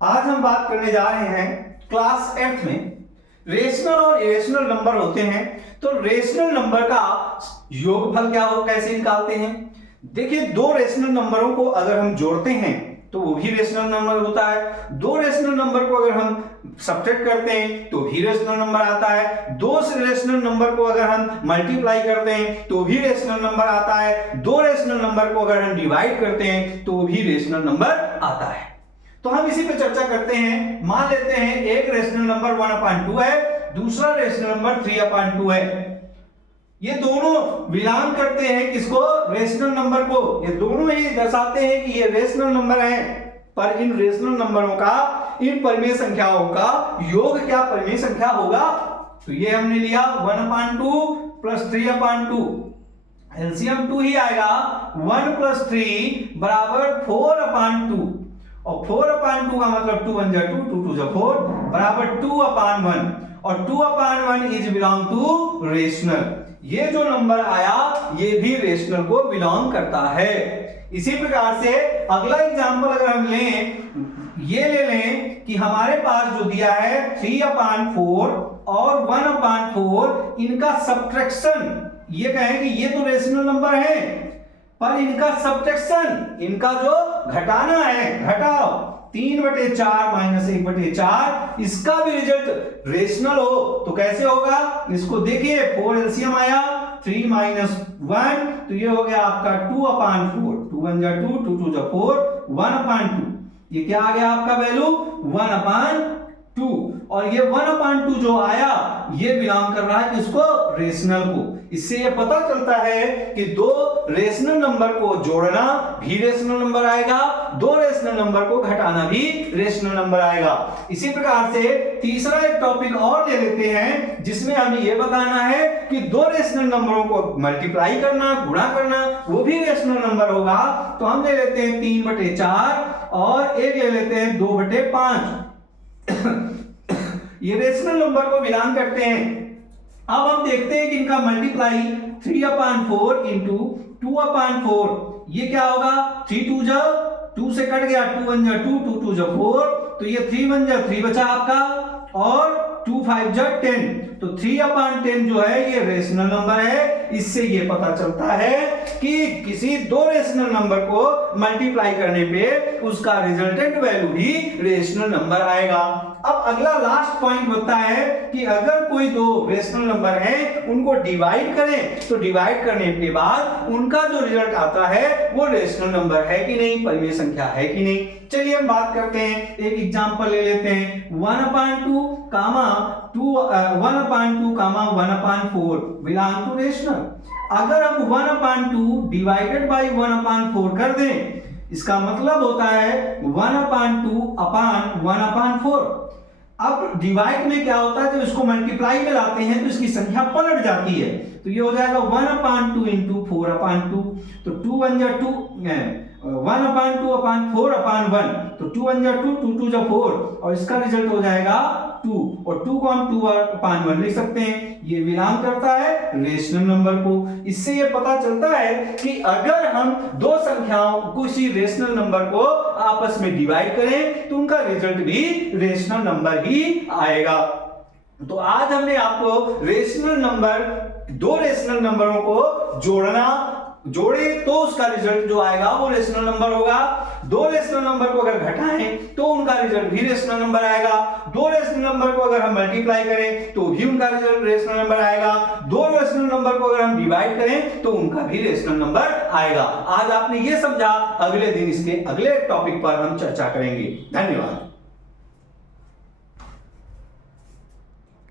आज हम बात करने जा रहे हैं क्लास 8 में रेशनल और इरेशनल नंबर होते हैं। तो रेशनल नंबर का योगफल क्या हो, कैसे निकालते हैं। देखिए, दो रेशनल नंबरों को अगर हम जोड़ते हैं तो वो भी रेशनल नंबर होता है। दो रेशनल नंबर को अगर हम सब्ट्रैक्ट करते हैं तो भी रेशनल नंबर आता है। दो रेशनल नंबर को अगर हम मल्टीप्लाई करते हैं तो भी रेशनल नंबर आता है। दो रेशनल नंबर को अगर हम डिवाइड करते हैं तो भी रेशनल नंबर आता है। तो हम इसी पे चर्चा करते हैं। मान लेते हैं एक रेशनल नंबर 1/2 है, दूसरा रेशनल नंबर 3/2 है। ये दोनों बिलोंग करते हैं किसको, रेशनल नंबर को। ये दोनों ही दर्शाते हैं कि ये रेशनल नंबर हैं। पर इन रेशनल नंबरों का, इन परिमेय संख्याओं का योग क्या परिमेय संख्या होगा। तो ये हमने लिया 1/2 प्लस 3/2, एलसीएम 2 ही आएगा। 1 प्लस 3 बराबर 4/2 और 4/2 का मतलब 2 1 2 2 2 4 बराबर 2/1 और 2/1 इज बिलोंग टू रेशनल। ये जो नंबर आया ये भी रेशनल को बिलोंग करता है। इसी प्रकार से अगला एग्जांपल अगर हम लें, ये ले लें कि हमारे पास जो दिया है 3/4 और 1/4, इनका सब्ट्रैक्शन, ये कहें कि ये तो रेशनल नंबर है पर इनका सब्ट्रैक्शन, इनका जो घटाना है, घटाओ 3/4 माइनस 1/4, इसका भी रिजल्ट रेशनल हो तो कैसे होगा। इसको देखिए, 4 एलसीएम आया, 3 माइनस 1 तो ये हो गया आपका 2/4, 2 1 2 2 2 4 1/2। ये क्या आ गया आपका वैल्यू 1/2। और ये 1/2 जो आया ये बिलोंग कर रहा है किसको, रेशनल को। इससे ये पता चलता है कि दो रेशनल नंबर को जोड़ना भी रेशनल नंबर आएगा, दो रेशनल नंबर को घटाना भी रेशनल नंबर आएगा। इसी प्रकार से तीसरा एक टॉपिक और ले लेते हैं जिसमें हमें यह बताना है कि दो रेशनल नंबरों को मल्टीप्लाई करना, गुणा करना, वो भी रेशनल नंबर होगा। तो हम ले लेते हैं 3/4 और एक ले लेते हैं 2/5। ये रेशनल नंबर को बिलोंग करते हैं। अब हम देखते हैं कि इनका मल्टीप्लाई 3/4 इंटू 2/4, ये क्या होगा, 3 2 जा 2 से कट गया, 2 1 जा 2 2 2 जा 4, तो ये 3 1 जा 3 बचा आपका और 2 5 जा 10। तो 3/10 जो है ये रेशनल नंबर है। इससे ये पता चलता है कि किसी दो रेशनल नंबर को मल्टीप्लाई करने पे उसका रिजल्टेंट वैल्यू भी रेशनल नंबर आएगा। अब अगला लास्ट पॉइंट होता है कि अगर कोई दो रेशनल नंबर हैं उनको डिवाइड करें तो डिवाइड करने के बाद उनका जो रिजल्ट आता है वो रेशनल नंबर है कि नहीं, परिमेय संख्या है कि नहीं। चलिए हम बात करते हैं, एक एग्जांपल ले लेते हैं। 1/2 कामा 1/2 कामा 1/4 बिलोंग टू रेशनल। अगर हम 1/2 डिवाइडेड बाय 1/4 कर दें, इसका मतलब होता है 1/2 अपान 1/4। अब डिवाइड में क्या होता है, जब इसको मल्टीप्लाई में लाते हैं तो इसकी संख्या पलट जाती है। तो ये हो जाएगा 1/2 इंटू 4/2। तो 2 1 जा 2 1/2 अपान 4/1, तो 2 1 जा 2 2 2 जा 4 और इसका रिजल्ट हो जाएगा 2 और 2 को हम 2/1 लिख सकते हैं। ये बिलोंग करता है रेशनल नंबर को। इससे ये पता चलता है कि अगर हम दो संख्याओं किसी रेशनल नंबर को आपस में डिवाइड करें तो उनका रिजल्ट भी रेशनल नंबर ही आएगा। तो आज हमने आपको रेशनल नंबर, दो रेशनल नंबरों को जोड़े तो उसका रिजल्ट जो आएगा वो रेशनल नंबर होगा। दो रेशनल नंबर को अगर घटाएं तो उनका रिजल्ट भी रेशनल नंबर आएगा। दो रेशनल नंबर को अगर हम मल्टीप्लाई करें तो भी उनका रिजल्ट रेशनल नंबर आएगा। दो रेशनल नंबर को अगर हम डिवाइड करें तो उनका भी रेशनल नंबर आएगा। आज आपने ये समझा, अगले दिन इसके अगले टॉपिक पर हम चर्चा करेंगे। धन्यवाद।